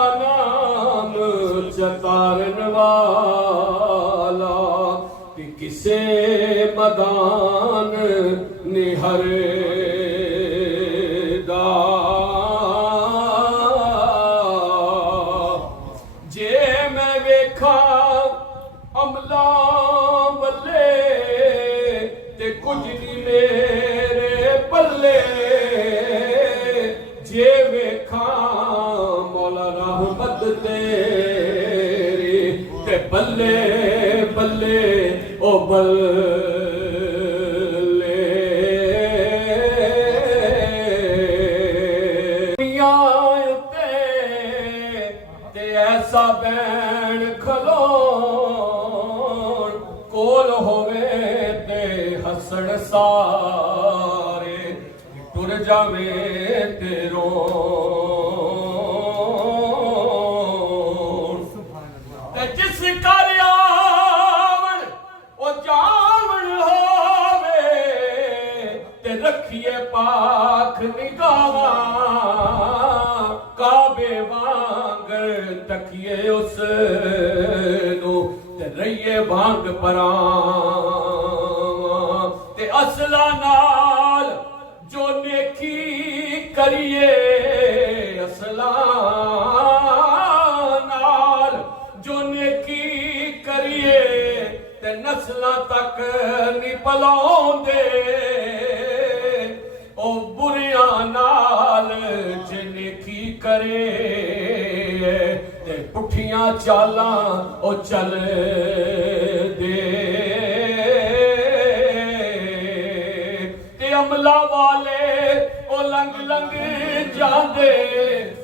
नाम चतारन वाला कि किसे मदान निहरे दा जे मैं वेखा अमला बल्ले ते कुछ नहीं मेरे पल्ले जे वेखा मौला रहमत तेरी ते बल्ले बल्ले ओ बल्ले दुनिया उत्ते ते ऐसा बैण खलोण कोल होवे ते हसण सारे टुर जावे ते रोण ते जिस कर आवण ओ जावण होवे ते रखिए पाख निगाहां काबे वांगर तकिए उस नु ते रहिए भांग परां ते असला नाल जो नेकी करिए असला नाल जो नेकी करिए ते नस्लां तक नहीं पलाउंदे ओ बुरियां नाल जे नेकी करे ते पुठियां चालां ओ चल दे ते अमला वाले ओ लंग लंग जांदे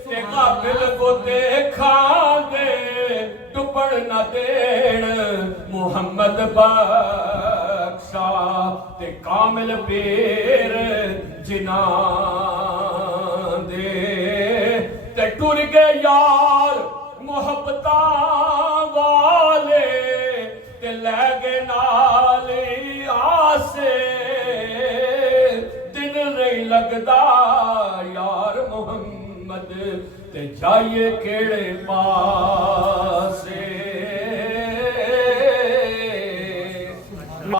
ते काबिल गोते खांदे डुबण न देण मुहम्मद बख्शा ते कामिल पीर जिनां दे ते टुर गए यार मुहब्बतां वाले ते लै गए नाल आसे दिन नहीं लगदा यार मुहम्मद ते जाइए केड़े पासे।